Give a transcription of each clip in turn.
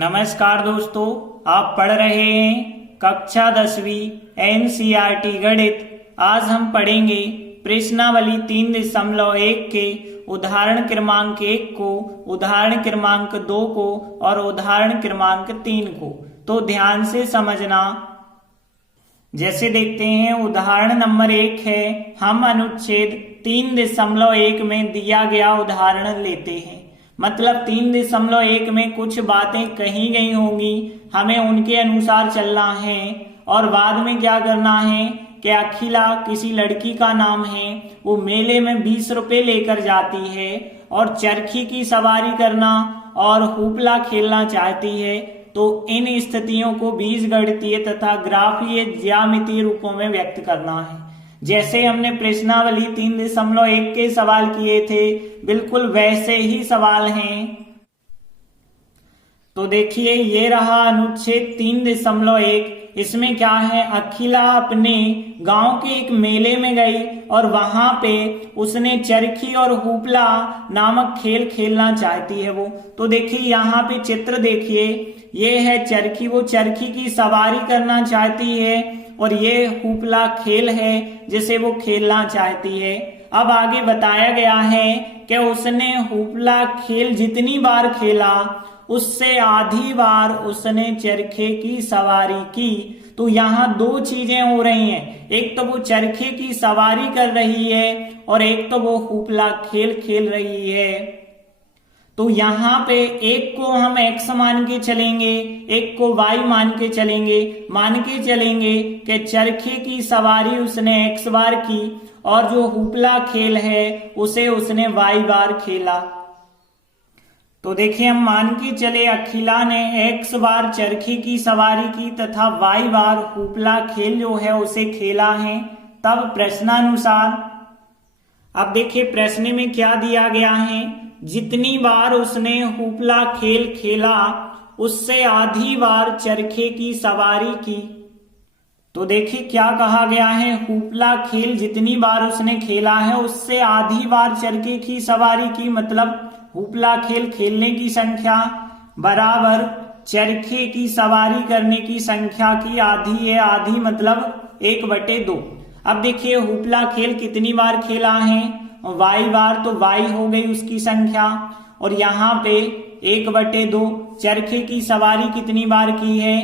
नमस्कार दोस्तों, आप पढ़ रहे हैं कक्षा 10वीं एनसीईआरटी गणित। आज हम पढ़ेंगे प्रश्नावली 3.1 के उदाहरण क्रमांक 1 को, उदाहरण क्रमांक 2 को और उदाहरण क्रमांक 3 को। तो ध्यान से समझना। जैसे देखते हैं, उदाहरण नंबर 1 है, हम अनुच्छेद 3.1 में दिया गया उदाहरण लेते हैं। मतलब 3.1 में कुछ बातें कही गई होंगी, हमें उनके अनुसार चलना है। और बाद में क्या करना है कि अखिला किसी लड़की का नाम है, वो मेले में 20 रुपए लेकर जाती है और चरखी की सवारी करना और हुपला खेलना चाहती है। तो इन स्थितियों को बीजगणितीय तथा ग्राफीय ज्यामितीय रूपों में व्यक्त करना है। जैसे हमने प्रश्नावली 3.1 के सवाल किए थे, बिल्कुल वैसे ही सवाल हैं। तो देखिए, ये रहा अनुच्छेद 3.1। इसमें क्या है, अखिला अपने गांव के एक मेले में गई और वहां पे उसने चरखी और हुपला नामक खेल खेलना चाहती है वो। तो देखिए यहाँ पे चित्र देखिए, ये है चरखी, वो चरखी की सवारी करना चाहती है और ये हुपला खेल है जिसे वो खेलना चाहती है। अब आगे बताया गया है कि उसने हुपला खेल जितनी बार खेला उससे आधी बार उसने चरखे की सवारी की। तो यहाँ दो चीजें हो रही हैं, एक तो वो चरखे की सवारी कर रही है और एक तो वो हुपला खेल खेल रही है। तो यहाँ पे एक को हम x मान के चलेंगे, एक को y मान के चलेंगे। मान के चलेंगे कि चरखे की सवारी उसने x बार की और जो हुपला खेल है उसे उसने y बार खेला। तो देखिए, हम मान के चले अखिला ने x बार चरखी की सवारी की तथा y बार हुपला खेल जो है उसे खेला है। तब प्रश्नानुसार, अब देखिए प्रश्न में क्या दिया गया है, जितनी बार उसने हुपला खेल खेला उससे आधी बार चरखे की सवारी की। तो देखिए क्या कहा गया है, हुपला खेल जितनी बार उसने खेला है उससे आधी बार चरखे की सवारी की। मतलब हुपला खेल खेलने की संख्या बराबर चरखे की सवारी करने की संख्या की आधी है। आधी मतलब 1/2। अब देखिए हुपला खेल कितनी बार खेला है, y बार, तो y हो गई उसकी संख्या। और यहाँ पे 1/2 चरखे की सवारी कितनी बार की है,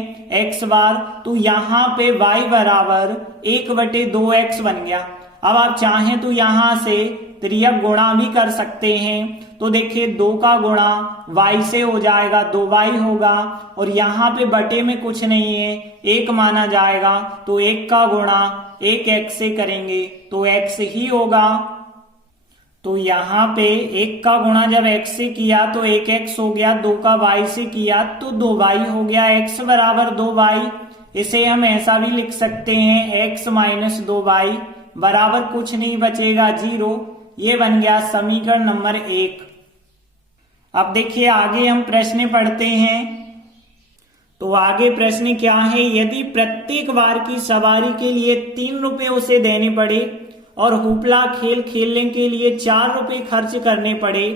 x बार, तो यहाँ पे y बराबर 1/2x बन गया। अब आप चाहें तो यहाँ से त्रियक गुणा भी कर सकते हैं। तो देखिए 2 का गुणा y से हो जाएगा, 2y होगा। और यहाँ पे बटे में कुछ नहीं है, 1 माना जाएगा, तो 1 का गुणा 1x से करेंगे तो x ही होगा। तो यहाँ पे 1 का गुणा जब x से किया तो 1x हो गया, 2 का y से किया तो 2y हो गया। x बराबर 2y। इसे हम ऐसा भी लिख सकते हैं, x - 2y बराबर कुछ नहीं बचेगा, 0। ये बन गया समीकरण नंबर 1। अब देखिए आगे हम प्रश्न पढ़ते हैं। तो आगे प्रश्न क्या है, यदि प्रत्येक बार की सवारी के लिए 3 रुपए उसे देने पड़े और हुपला खेल खेलने के लिए 4 रुपए खर्च करने पड़े,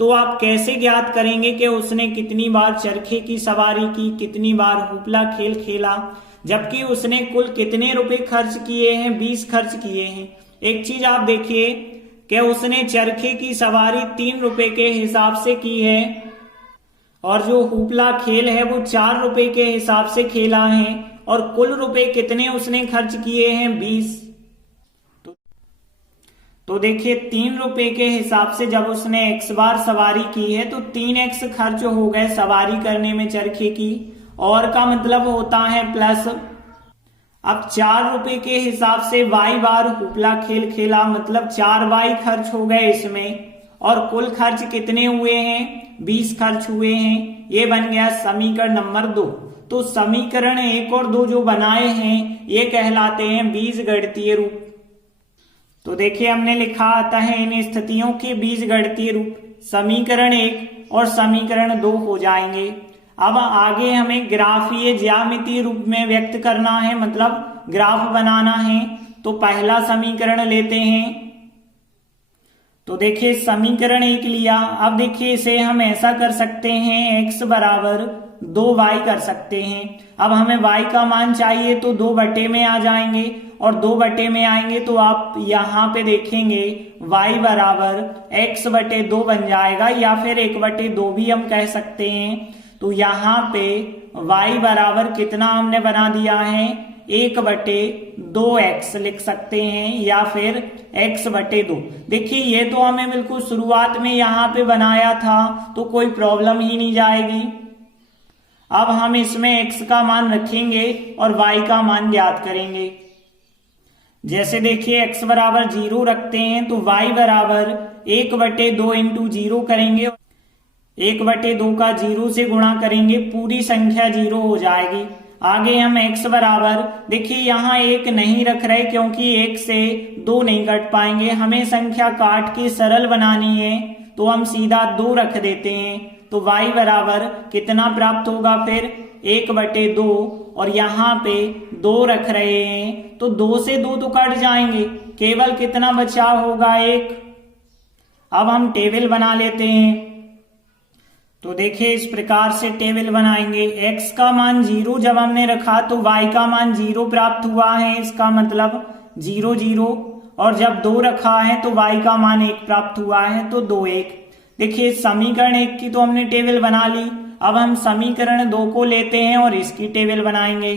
तो आप कैसे ज्ञात करेंगे कि उसने कितनी बार चरखे की सवारी की, कितनी बार हुपला खेल खेला, जबकि उसने कुल कितने रुपए खर्च किए हैं, 20 खर्च किए हैं। एक चीज आप देखिए कि उसने चरखे की सवारी 3 रुपए के हिसाब से की है और जो हुपला खेल है वो 4 रुपए के हिसाब से खेला है और कुल रुपए कितने उसने खर्च किए हैं, 20। तो देखिए 3 रुपए के हिसाब से जब उसने x बार सवारी की है तो 3x खर्च हो गए सवारी करने में चरखे की, और का मतलब होता है प्लस। अब 4 रुपए के हिसाब से y बार हुपला खेल खेला, मतलब 4y खर्च हो गए इसमें, और कुल खर्च कितने हुए हैं, 20 खर्च हुए हैं। ये बन गया समीकरण नंबर 2। तो समीकरण 1 और 2 जो बनाए हैं ये कहलाते हैं बीजगणितीय रूप। तो देखिए हमने लिखा आता है इन स्थितियों के बीजगणितीय रूप, समीकरण 1 और समीकरण 2 हो जाएंगे। अब आगे हमें ग्राफीय ज्यामितीय रूप में व्यक्त करना है, मतलब ग्राफ बनाना है। तो पहला समीकरण लेते हैं। तो देखिए समीकरण 1 लिया। अब देखिए इसे हम ऐसा कर सकते हैं, x बराबर 2y कर सकते हैं। अब हमें y का मान चाहिए तो 2 बटे में आ जाएंगे, और 2 बटे में आएंगे तो आप यहाँ पे देखेंगे y बराबर x बटे 2 बन जाएगा, या फिर 1 बटे 2 भी हम कह सकते हैं। तो यहाँ पे y बराबर कितना हमने बना दिया है, 1 बटे 2x लिख सकते हैं, या फिर x बटे 2। देखिए ये तो हमें बिल्कुल शुरुआत में यहाँ पे बनाया था, तो कोई प्रॉब्लम ही नहीं जाएगी। अब हम इसमें x का मान रखेंगे और y का मान ज्ञात करेंगे। जैसे देखिए x बराबर 0 रखते हैं तो y बराबर 1 बटे 2 इंटू 0 करेंगे, 1 बटे 2 का 0 से गुणा करेंगे, पूरी संख्या 0 हो जाएगी। आगे हम x बराबर, देखिए यहाँ 1 नहीं रख रहे क्योंकि 1 से 2 नहीं कट पाएंगे, हमें संख्या काट के सरल बनानी है, तो हम सीधा 2 रख देते हैं। तो y बराबर कितना प्राप्त होगा फिर, 1 बटे 2, और यहाँ पे 2 रख रहे हैं तो 2 से 2 तो कट जाएंगे, केवल कितना बचा होगा, 1। अब हम टेबल बना लेते हैं। तो देखिए इस प्रकार से टेबल बनाएंगे। x का मान 0 जब हमने रखा तो y का मान 0 प्राप्त हुआ है, इसका मतलब 0 0, और जब 2 रखा है तो y का मान 1 प्राप्त हुआ है, तो 2 1। देखिए समीकरण 1 की तो हमने टेबल बना ली। अब हम समीकरण 2 को लेते हैं और इसकी टेबल बनाएंगे।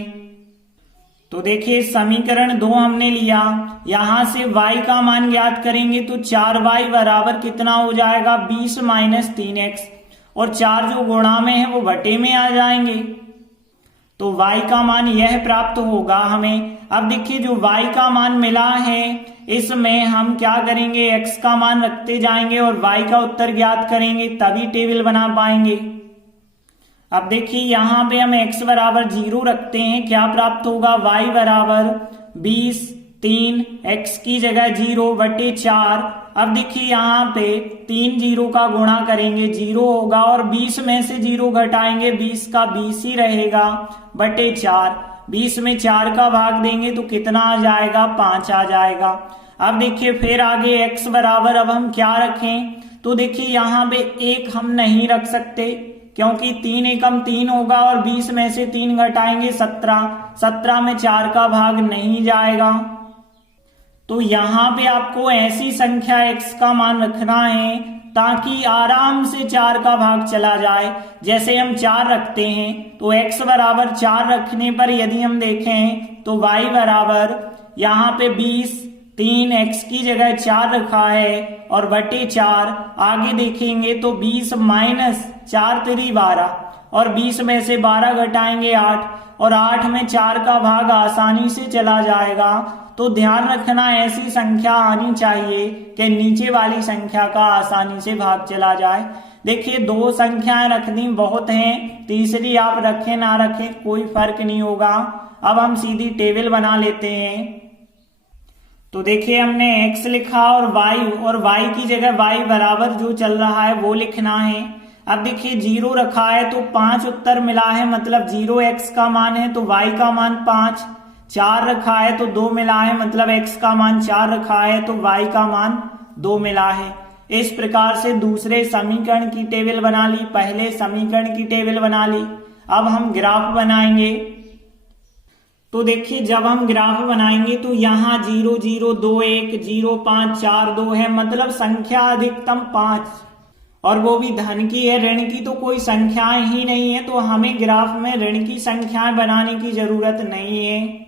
तो देखिए समीकरण 2 हमने लिया, यहां से y का मान ज्ञात करेंगे तो 4y बराबर कितना हो जाएगा, 20 माइनस 3x, और 4 जो गुणा में है वो बटे में आ जाएंगे, तो y का मान यह प्राप्त होगा हमें। अब देखिए जो y का मान मिला है इसमें हम क्या करेंगे, x का मान रखते जाएंगे और y का उत्तर ज्ञात करेंगे, तभी टेबल बना पाएंगे। अब देखिए यहाँ पे हम x बराबर 0 रखते हैं, क्या प्राप्त होगा, y बराबर 20, 3, x की जगह 0 बटे 4। अब देखिए यहाँ पे 3 0 का गुणा करेंगे, 0 होगा, और 20 में से 0 घटाएंगे, 20 का 20 ही रहेगा, बटे 4। 20 में 4 का भाग देंगे तो कितना आ जाएगा, 5 आ जाएगा। अब देखिए फिर आगे x बराबर, अब हम क्या रखें, तो देखिए यहाँ पे 1 हम नहीं रख सकते क्योंकि 3 एकम 3 होगा, और 20 में से 3 घटाएंगे 17, 17 में 4 का भाग नहीं जाएगा। तो यहाँ पे आपको ऐसी संख्या x का मान रखना है ताकि आराम से 4 का भाग चला जाए। जैसे हम 4 रखते हैं तो x बराबर 4 रखने पर यदि हम देखें तो y बराबर यहाँ पे 20, 3 x की जगह 4 रखा है और बटे 4। आगे देखेंगे तो 20 माइनस 4 3 12, और 20 में से 12 घटाएंगे 8, और 8 में 4 का भाग आसानी से चला जाएगा। तो ध्यान रखना ऐसी संख्या आनी चाहिए कि नीचे वाली संख्या का आसानी से भाग चला जाए। देखिए 2 संख्याएं रखनी बहुत हैं, तीसरी आप रखें ना रखें कोई फर्क नहीं होगा। अब हम सीधी टेबल बना लेते हैं। तो देखिए हमने x लिखा और y की जगह y बराबर जो चल रहा है वो लिखना है। अब देखिए 0 रखा है तो 5 उत्तर मिला है, मतलब 0 x का मान है तो y का मान 5। 4 रखा है तो 2 मिला है, मतलब x का मान 4 रखा है तो y का मान 2 मिला है। इस प्रकार से दूसरे समीकरण की टेबल बना ली, पहले समीकरण की टेबल बना ली। अब हम ग्राफ बनाएंगे। तो देखिए जब हम ग्राफ बनाएंगे तो यहाँ 0 0 2 1 0 5 4 2 है, मतलब संख्या अधिकतम 5, और वो भी धन की है, ऋण की तो कोई संख्याएं ही नहीं है, तो हमें ग्राफ में ऋण की संख्याएं बनाने की जरूरत नहीं है।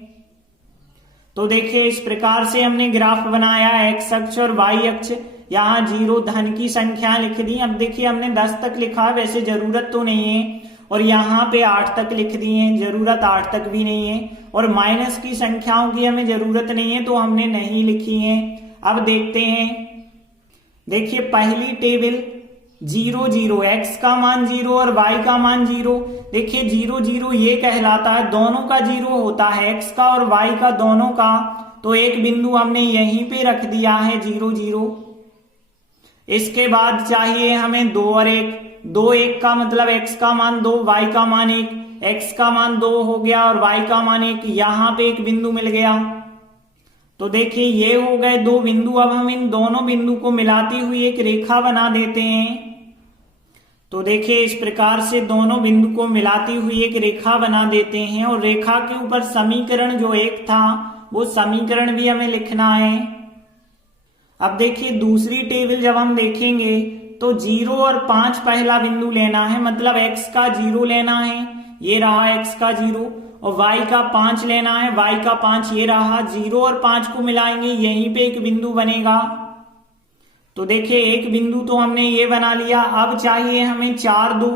तो देखिए इस प्रकार से हमने ग्राफ बनाया, x अक्ष और y अक्ष, यहाँ 0 धन की संख्या लिख दी। अब देखिए हमने 10 तक लिखा, वैसे जरूरत तो नहीं है, और यहाँ पे 8 तक लिख दी है, जरूरत 8 तक भी नहीं है, और माइनस की संख्याओं की हमें जरूरत नहीं है तो हमने नहीं लिखी है। अब देखते हैं, देखिए पहली टेबल 0 0, x का मान 0 और y का मान 0। देखिए 0 0 ये कहलाता है दोनों का 0 होता है, x का और y का दोनों का, तो एक बिंदु हमने यहीं पे रख दिया है 0 0। इसके बाद चाहिए हमें 2 और 1, 2 1 का मतलब x का मान 2, y का मान 1, x का मान 2 हो गया और y का मान 1, यहाँ पे एक बिंदु मिल गया। तो देखिए ये हो गए दो बिंदु। अब हम इन दोनों बिंदु को मिलाती हुई एक रेखा बना देते हैं। तो देखिए इस प्रकार से दोनों बिंदु को मिलाती हुई एक रेखा बना देते हैं और रेखा के ऊपर समीकरण जो एक था वो समीकरण भी हमें लिखना है। अब देखिए दूसरी टेबल जब हम देखेंगे तो 0 और 5 पहला बिंदु लेना है, मतलब x का 0 लेना है, ये रहा x का 0, और y का 5 लेना है, y का 5 ये रहा। 0 और 5 को मिलाएंगे, यहीं पे एक बिंदु बनेगा। तो देखिए एक बिंदु तो हमने ये बना लिया। अब चाहिए हमें 4 2,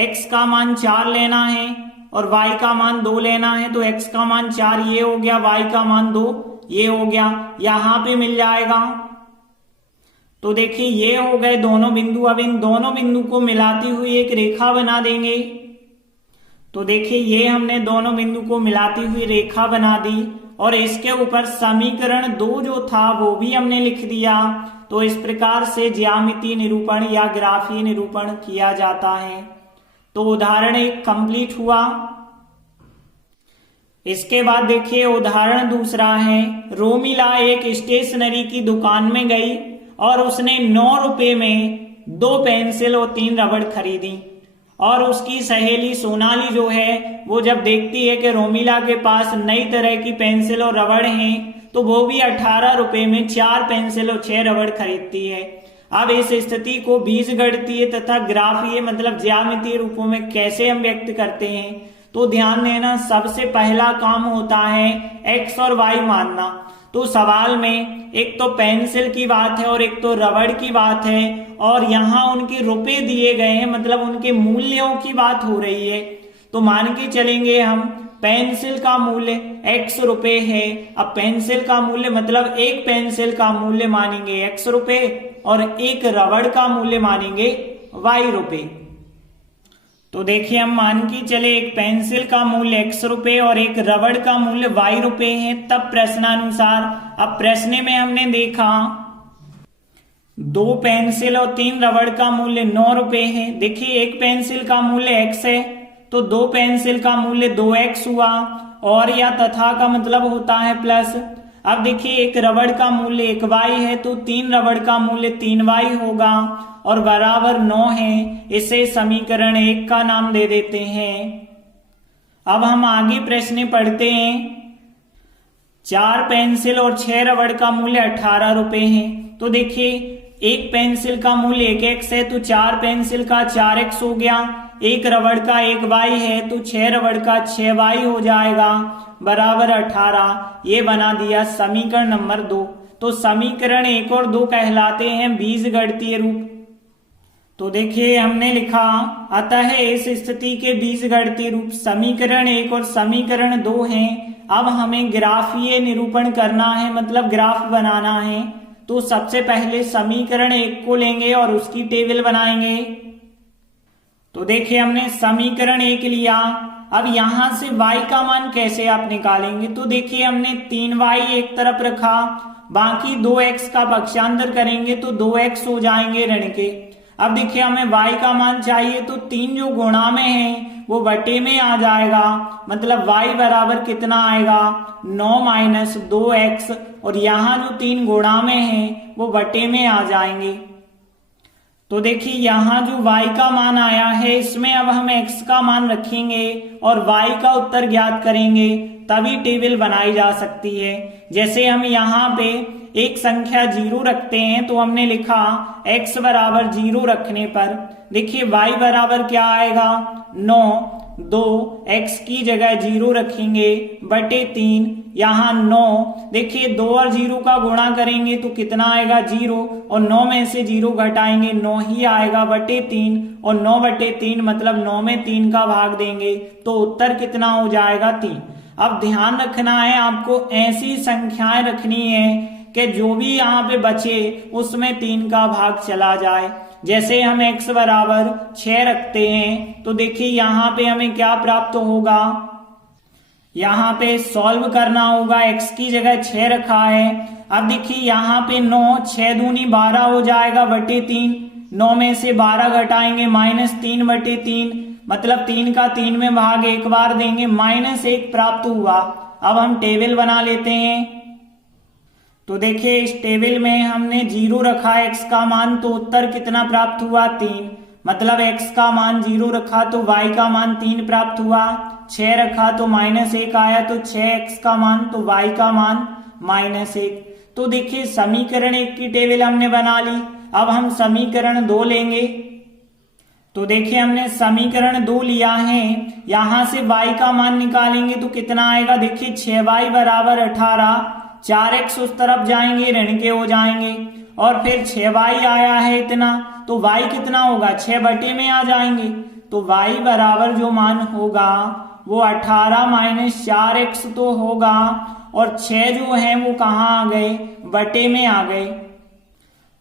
x का मान 4 लेना है और y का मान 2 लेना है। तो x का मान 4 ये हो गया, y का मान 2 ये हो गया, यहां पे मिल जाएगा। तो देखिए ये हो गए दोनों बिंदु। अब इन दोनों बिंदु को मिलाती हुई एक रेखा बना देंगे। तो देखिए ये हमने दोनों बिंदु को मिलाती हुई रेखा बना दी और इसके ऊपर समीकरण 2 जो था वो भी हमने लिख दिया। तो इस प्रकार से ज्यामितीय निरूपण या ग्राफीय निरूपण किया जाता है। तो उदाहरण 1 कंप्लीट हुआ। इसके बाद देखिए उदाहरण दूसरा है। रोमिला एक स्टेशनरी की दुकान में गई और उसने 9 रुपए में 2 पेंसिल और 3 रबड़ खरीदी। और उसकी सहेली सोनाली जो है वो जब देखती है कि रोमिला के पास नई तरह की पेंसिल और रबड़ हैं तो वो भी 18 रुपए में 4 पेंसिल और 6 रबड़ खरीदती है। अब इस स्थिति को बीजगणितीय तथा ग्राफीय मतलब ज्यामितीय रूपों में कैसे हम व्यक्त करते हैं, तो ध्यान देना सबसे पहला काम होता है x और y मानना। तो सवाल में एक तो पेंसिल की बात है और एक तो रबड़ की बात है और यहाँ उनके रुपए दिए गए हैं, मतलब उनके मूल्यों की बात हो रही है। तो मान के चलेंगे हम पेंसिल का मूल्य x रुपए है। अब पेंसिल का मूल्य मतलब एक पेंसिल का मूल्य मानेंगे x रुपए और एक रबड़ का मूल्य मानेंगे y रुपए। तो देखिए हम मान के चले एक पेंसिल का मूल्य x रुपए और एक रबड़ का मूल्य y रुपए है। तब प्रश्नानुसार, अब प्रश्न में हमने देखा 2 पेंसिल और 3 रबड़ का मूल्य 9 रुपए है। देखिए एक पेंसिल का मूल्य x है तो 2 पेंसिल का मूल्य 2x हुआ और या तथा का मतलब होता है प्लस। अब देखिए एक रबड़ का मूल्य 1y है तो 3 रबड़ का मूल्य 3y होगा और बराबर 9 है। इसे समीकरण 1 का नाम दे देते हैं। अब हम आगे प्रश्न पढ़ते हैं। 4 पेंसिल और 6 रबड़ का मूल्य 18 रुपए है। तो देखिए एक पेंसिल का मूल्य 1x है तो 4 पेंसिल का 4x हो गया, एक रबड़ का 1y है तो 6 रबड़ का 6y हो जाएगा बराबर 18। ये बना दिया समीकरण नंबर 2। तो समीकरण 1 और 2 कहलाते हैं बीजगणितीय रूप। तो देखिए हमने लिखा अतः इस स्थिति के बीजगणितीय रूप समीकरण 1 और समीकरण 2 हैं। अब हमें ग्राफीय निरूपण करना है, मतलब ग्राफ बनाना है। तो सबसे पहले समीकरण 1 को लेंगे और उसकी टेबल बनाएंगे। तो देखिए हमने समीकरण 1 लिया। अब यहां से y का मान कैसे आप निकालेंगे, तो देखिए हमने 3y एक तरफ रखा, बाकी 2x का पक्षांतर करेंगे तो 2x हो जाएंगे ऋण के। अब देखिए हमें y का मान चाहिए तो 3 जो गुणा में है वो बटे में आ जाएगा, मतलब y बराबर कितना आएगा 9 माइनस 2x और यहाँ जो 3 गुणा में है वो बटे में आ जाएंगे। तो देखिए यहाँ जो y का मान आया है इसमें अब हम x का मान रखेंगे और y का उत्तर ज्ञात करेंगे, तभी टेबल बनाई जा सकती है। जैसे हम यहाँ पे एक संख्या 0 रखते हैं तो हमने लिखा x बराबर 0 रखने पर देखिए y बराबर क्या आएगा 9, 2 x की जगह 0 रखेंगे बटे 3, यहाँ 9 देखिए 2 और 0 का गुणा करेंगे तो कितना आएगा 0 और 9 में से 0 घटाएंगे 9 ही आएगा बटे 3 और 9 बटे 3 मतलब 9 में 3 का भाग देंगे तो उत्तर कितना हो जाएगा 3। अब ध्यान रखना है आपको ऐसी संख्याएं रखनी है कि जो भी यहाँ पे बचे उसमें 3 का भाग चला जाए। जैसे हम x बराबर 6 रखते हैं तो देखिए यहाँ पे हमें क्या प्राप्त होगा, यहाँ पे सॉल्व करना होगा, x की जगह 6 रखा है। अब देखिए यहाँ पे 9, 6 दूनी 12 हो जाएगा बटे 3, 9 में से 12 घटाएंगे -3 बटे 3 मतलब 3 का 3 में भाग एक बार देंगे -1 प्राप्त हुआ। अब हम टेबल बना लेते हैं। तो देखिए इस टेबल में हमने 0 रखा x का मान, तो उत्तर कितना प्राप्त हुआ 3। मतलब x का मान 0 रखा तो y का मान 3 प्राप्त हुआ। 6 रखा तो -1 आया, तो 6x का मान, तो y का मान -1। तो देखिए समीकरण 1 की टेबल हमने बना ली। अब हम समीकरण 2 लेंगे। तो देखिए हमने समीकरण 2 लिया है, यहां से y का मान निकालेंगे तो कितना आएगा। देखिए 6y बराबर 18, 4x उस तरफ जाएंगे ऋण के हो जाएंगे, और फिर 6y आया है इतना, तो y कितना होगा 6 बटे में आ जाएंगे। तो y बराबर जो मान होगा वो 18 - 4x तो होगा, और 6 जो है वो कहाँ आ गए, बटे में आ गए।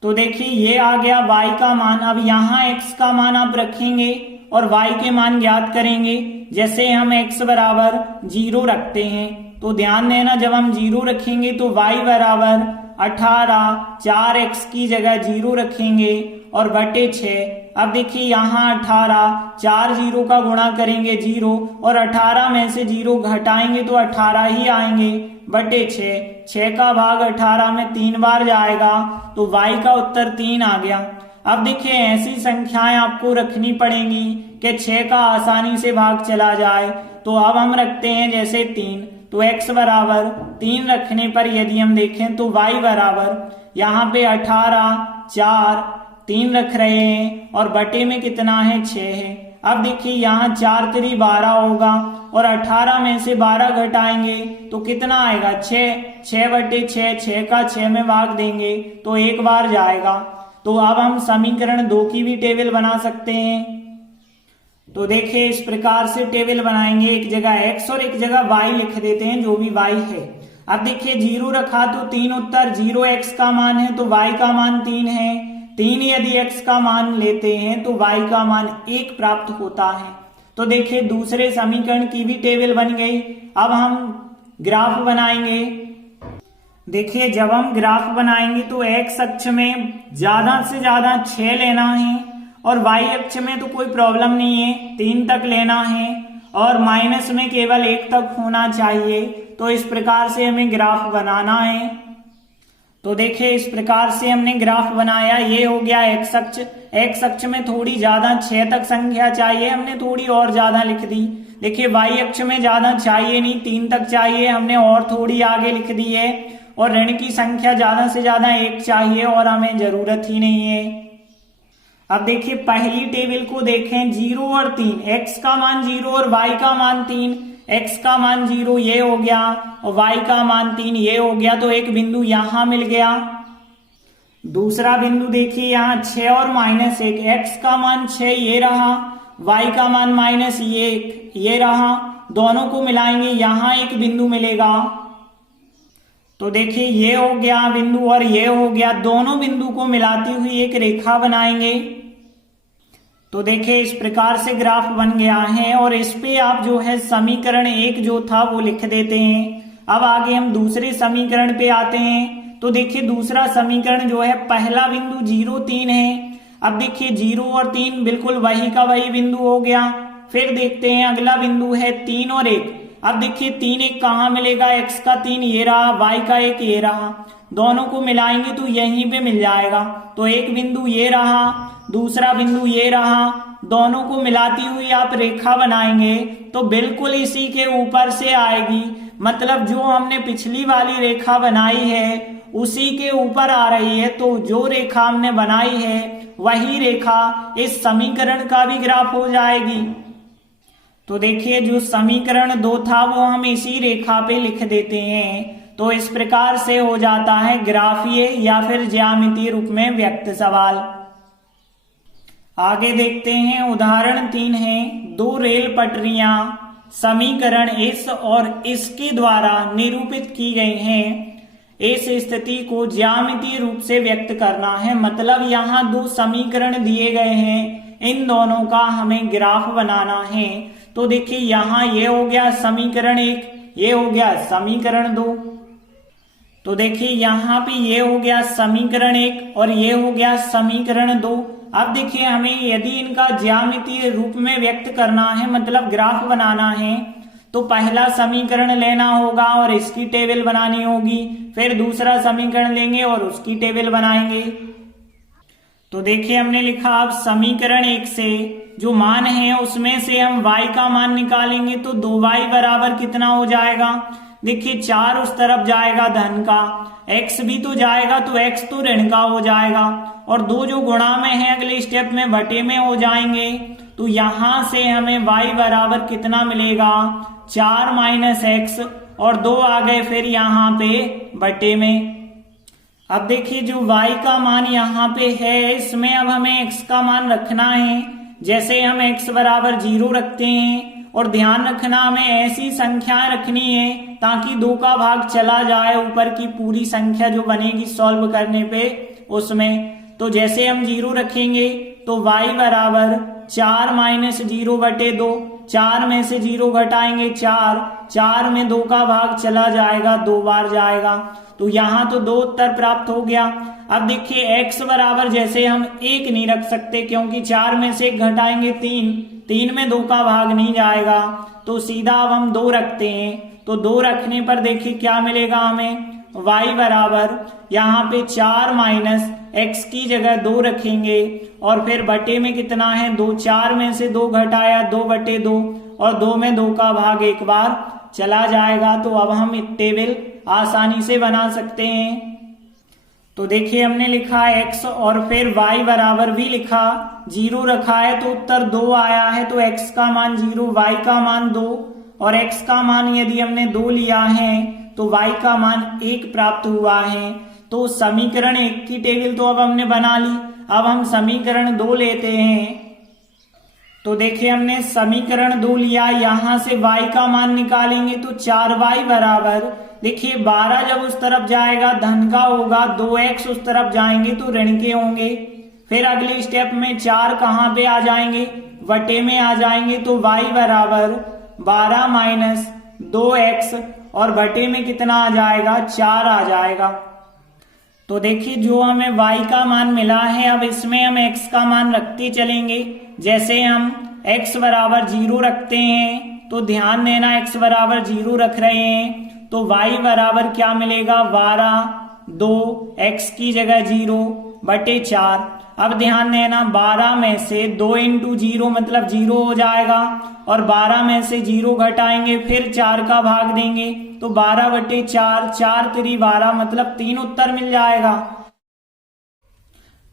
तो देखिए ये आ गया y का मान। अब यहाँ x का मान आप रखेंगे और y के मान ज्ञात करेंगे। जैसे हम x बराबर 0 रखते हैं, तो ध्यान देना जब हम 0 रखेंगे तो y बराबर 18, 4x की जगह 0 रखेंगे और बटे 6। अब देखिए यहाँ 18, 4 0 का गुणा करेंगे 0, और 18 में से 0 घटाएंगे तो 18 ही आएंगे, बटे 6 का भाग 18 में 3 बार जाएगा, तो y का उत्तर 3 आ गया। अब देखिए ऐसी संख्याएं आपको रखनी पड़ेंगी कि 6 का आसानी से भाग चला जाए। तो अब हम रखते हैं जैसे 3, तो x बराबर 3 रखने पर यदि हम देखें तो y बराबर यहाँ पे 18, 4, 3 रख रहे हैं और बटे में कितना है 6 है। अब देखिए यहाँ 4 3 12 होगा, और 18 में से 12 घटाएंगे तो कितना आएगा 6 बटे 6 का 6 में भाग देंगे तो एक बार जाएगा। तो अब हम समीकरण 2 की भी टेबल बना सकते हैं। तो देखिए इस प्रकार से टेबल बनाएंगे, एक जगह x और एक जगह y लिख देते हैं, जो भी y है। अब देखिए 0 रखा तो 3 उत्तर, 0 x का मान है तो y का मान 3 है। 3 यदि x का मान लेते हैं तो y का मान 1 प्राप्त होता है। तो देखिए दूसरे समीकरण की भी टेबल बन गई। अब हम ग्राफ बनाएंगे। देखिए जब हम ग्राफ बनाएंगे तो x अक्ष में ज्यादा से ज्यादा 6 लेना है, और y अक्ष में तो कोई प्रॉब्लम नहीं है, 3 तक लेना है, और माइनस में केवल 1 तक होना चाहिए। तो इस प्रकार से हमें ग्राफ बनाना है। तो देखिए इस प्रकार से हमने ग्राफ बनाया। ये हो गया x अक्ष में थोड़ी ज्यादा 6 तक संख्या चाहिए, हमने थोड़ी और ज्यादा लिख दी। देखिए y अक्ष में ज्यादा चाहिए नहीं, 3 तक चाहिए, हमने और थोड़ी आगे लिख दी है। और ऋण की संख्या ज्यादा से ज्यादा 1 चाहिए और हमें जरूरत ही नहीं है। अब देखिए पहली टेबल को देखें, 0 और 3, x का मान 0 और y का मान 3, x का मान 0 ये हो गया और y का मान 3 ये हो गया, तो एक बिंदु यहां मिल गया। दूसरा बिंदु देखिए यहाँ 6 और -1, x का मान 6 ये रहा, y का मान -1 ये रहा, दोनों को मिलाएंगे यहाँ एक बिंदु मिलेगा। तो देखिए ये हो गया बिंदु और ये हो गया, दोनों बिंदु को मिलाती हुई एक रेखा बनाएंगे। तो देखिए इस प्रकार से ग्राफ बन गया है, और इस पे आप जो है समीकरण 1 जो था वो लिख देते हैं। अब आगे हम दूसरे समीकरण पे आते हैं। तो देखिए दूसरा समीकरण जो है, पहला बिंदु 0 3 है। अब देखिए 0 और 3 बिल्कुल वही का वही बिंदु हो गया। फिर देखते हैं अगला बिंदु है 3 और 1। अब देखिए 3 1 कहाँ मिलेगा, x का 3 ये रहा, y का 1 ये रहा, दोनों को मिलाएंगे तो यहीं पे मिल जाएगा। तो एक बिंदु ये रहा, दूसरा बिंदु ये रहा, दोनों को मिलाती हुई आप रेखा बनाएंगे तो बिल्कुल इसी के ऊपर से आएगी। मतलब जो हमने पिछली वाली रेखा बनाई है उसी के ऊपर आ रही है। तो जो रेखा हमने बनाई है वही रेखा इस समीकरण का भी ग्राफ हो जाएगी। तो देखिए जो समीकरण 2 था वो हम इसी रेखा पे लिख देते हैं। तो इस प्रकार से हो जाता है ग्राफीय या फिर ज्यामितीय रूप में व्यक्त सवाल। आगे देखते हैं उदाहरण 3 है, 2 रेल पटरियां समीकरण इस और इसके द्वारा निरूपित की गई हैं। इस स्थिति को ज्यामितीय रूप से व्यक्त करना है। मतलब यहाँ 2 समीकरण दिए गए हैं, इन दोनों का हमें ग्राफ बनाना है। तो देखिए यहाँ ये हो गया समीकरण 1, ये हो गया समीकरण 2। तो देखिए यहाँ पे ये हो गया समीकरण 1 और ये हो गया समीकरण 2। अब देखिए हमें यदि इनका ज्यामितीय रूप में व्यक्त करना है, मतलब ग्राफ बनाना है, तो पहला समीकरण लेना होगा और इसकी टेबल बनानी होगी, फिर दूसरा समीकरण लेंगे और उसकी टेबल बनाएंगे। तो देखिए हमने लिखा, अब समीकरण 1 से जो मान है उसमें से हम y का मान निकालेंगे तो 2y बराबर कितना हो जाएगा। देखिए 4 उस तरफ जाएगा धन का, x भी तो जाएगा तो x तो ऋण का हो जाएगा, और 2 जो गुणा में है अगले स्टेप में बटे में हो जाएंगे। तो यहां से हमें y बराबर कितना मिलेगा, 4 माइनस एक्स, और 2 आ गए फिर यहाँ पे बटे में। अब देखिए जो y का मान यहाँ पे है इसमें अब हमें x का मान रखना है। जैसे हम x बराबर 0 रखते हैं, और ध्यान रखना हमें ऐसी संख्याएं रखनी है ताकि 2 का भाग चला जाए ऊपर की पूरी संख्या जो बनेगी सॉल्व करने पे उसमें। तो जैसे हम 0 रखेंगे तो y बराबर 4 माइनस 0 बटे 2, 4 में से 0 घटाएंगे 4, 4 में 2 का भाग चला जाएगा, 2 बार जाएगा, तो यहाँ तो 2 उत्तर प्राप्त हो गया। अब देखिए x बराबर जैसे हम 1 नहीं रख सकते क्योंकि 4 में से 1 घटाएंगे 3, 3 में 2 का भाग नहीं जाएगा, तो सीधा अब हम 2 रखते हैं। तो 2 रखने पर देखिए क्या मिलेगा हमें, y बराबर यहाँ पे 4 माइनस x की जगह 2 रखेंगे, और फिर बटे में कितना है 2, 4 में से 2 घटाया 2 बटे 2, और 2 में 2 का भाग एक बार चला जाएगा। तो अब हम टेबल आसानी से बना सकते हैं। तो देखिए हमने लिखा x और फिर y बराबर भी लिखा, 0 रखा है तो उत्तर 2 आया है, तो x का मान 0, y का मान 2, और x का मान यदि हमने 2 लिया है तो y का मान 1 प्राप्त हुआ है। तो समीकरण 1 की टेबल तो अब हमने बना ली, अब हम समीकरण 2 लेते हैं। तो देखिए हमने समीकरण 2 लिया, यहां से y का मान निकालेंगे तो 4y बराबर, देखिए 12 जब उस तरफ जाएगा धन का होगा, 2x उस तरफ जाएंगे तो ऋण के होंगे। फिर अगले स्टेप में 4 कहाँ पे आ जाएंगे, बटे में आ जाएंगे, तो y बराबर 12 माइनस 2x, और बटे में कितना आ जाएगा, 4 आ जाएगा। तो देखिए जो हमें y का मान मिला है अब इसमें हम x का मान रखते चलेंगे। जैसे हम x बराबर 0 रखते हैं तो ध्यान देना x बराबर 0 रख रहे हैं तो y बराबर क्या मिलेगा, 12, 2 x की जगह 0 बटे 4। अब ध्यान देना 12 में से 2 इंटू 0 मतलब 0 हो जाएगा, और 12 में से 0 घटाएंगे फिर 4 का भाग देंगे तो 12 बटे 4, 4 3 12 मतलब 3 उत्तर मिल जाएगा।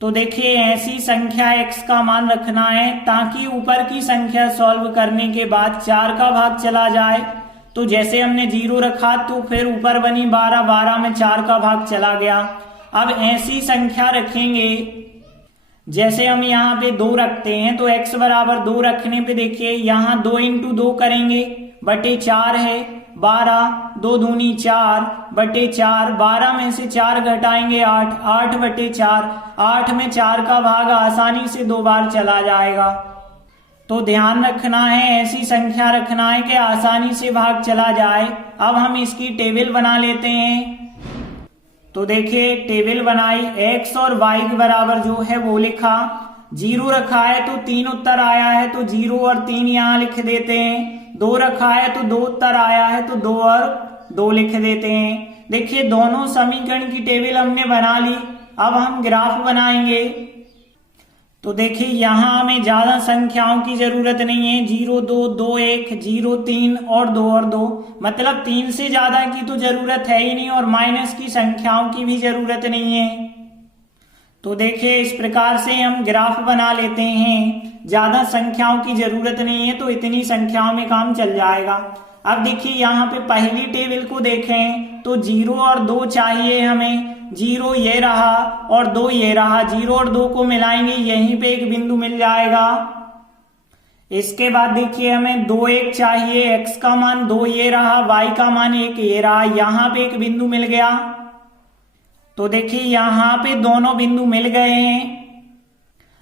तो देखिए ऐसी संख्या x का मान रखना है ताकि ऊपर की संख्या सॉल्व करने के बाद 4 का भाग चला जाए। तो जैसे हमने 0 रखा तो फिर ऊपर बनी 12, 12 में 4 का भाग चला गया। अब ऐसी संख्या रखेंगे, जैसे हम यहाँ पे 2 रखते हैं तो x बराबर 2 रखने पे देखिए यहाँ 2 इंटू 2 करेंगे बटे 4 है, 12, 2 दूनी 4 बटे 4, 12 में से 4 घटाएंगे 8, 8 बटे 4, 8 में 4 का भाग आसानी से 2 बार चला जाएगा। तो ध्यान रखना है ऐसी संख्या रखना है कि आसानी से भाग चला जाए। अब हम इसकी टेबल बना लेते हैं। तो देखिए टेबल बनाई, x और y के बराबर जो है वो लिखा, 0 रखा है तो 3 उत्तर आया है तो 0 और 3 यहाँ लिख देते हैं, 2 रखा है तो 2 उत्तर आया है तो 2 और 2 लिख देते हैं। देखिए दोनों समीकरण की टेबल हमने बना ली, अब हम ग्राफ बनाएंगे। तो देखिए यहाँ हमें ज्यादा संख्याओं की जरूरत नहीं है, 0 2 2 1 0 3 और 2 मतलब 3 से ज्यादा की तो जरूरत है ही नहीं, और माइनस की संख्याओं की भी जरूरत नहीं है। तो देखिए इस प्रकार से हम ग्राफ बना लेते हैं, ज्यादा संख्याओं की जरूरत नहीं है तो इतनी संख्याओं में काम चल जाएगा। अब देखिए यहाँ पे पहली टेबल को देखें तो 0 और 2 चाहिए हमें, 0 ये रहा और 2 ये रहा, 0 और 2 को मिलाएंगे यहीं पे एक बिंदु मिल जाएगा। इसके बाद देखिए हमें 2 1 चाहिए, x का मान 2 ये रहा, y का मान 1 ये रहा, यहाँ पे एक बिंदु मिल गया। तो देखिए यहाँ पे दोनों बिंदु मिल गए हैं।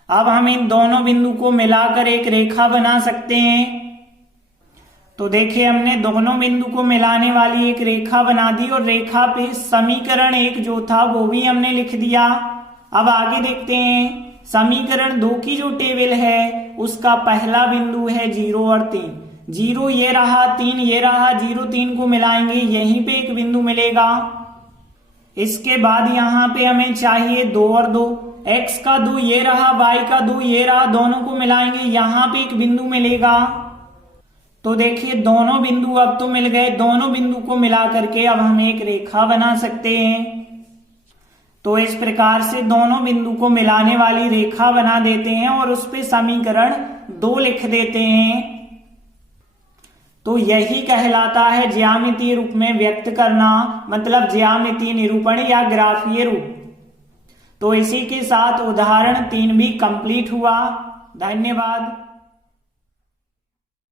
अब हम इन दोनों बिंदु को मिलाकर एक रेखा बना सकते हैं। तो देखिए हमने दोनों बिंदु को मिलाने वाली एक रेखा बना दी, और रेखा पे समीकरण 1 जो था वो भी हमने लिख दिया। अब आगे देखते हैं, समीकरण 2 की जो टेबल है उसका पहला बिंदु है 0 और 3, जीरो ये रहा, 3 ये रहा, 0 3 को मिलाएंगे यहीं पे एक बिंदु मिलेगा। इसके बाद यहाँ पे हमें चाहिए 2 और 2, x का 2 ये रहा, y का 2 ये रहा, दोनों को मिलाएंगे यहाँ पे एक बिंदु मिलेगा। तो देखिए दोनों बिंदु अब तो मिल गए, दोनों बिंदु को मिला करके अब हम एक रेखा बना सकते हैं। तो इस प्रकार से दोनों बिंदु को मिलाने वाली रेखा बना देते हैं और उस पे समीकरण 2 लिख देते हैं। तो यही कहलाता है ज्यामितीय रूप में व्यक्त करना, मतलब ज्यामितीय निरूपण या ग्राफीय रूप। तो इसी के साथ उदाहरण 3 भी कंप्लीट हुआ। धन्यवाद।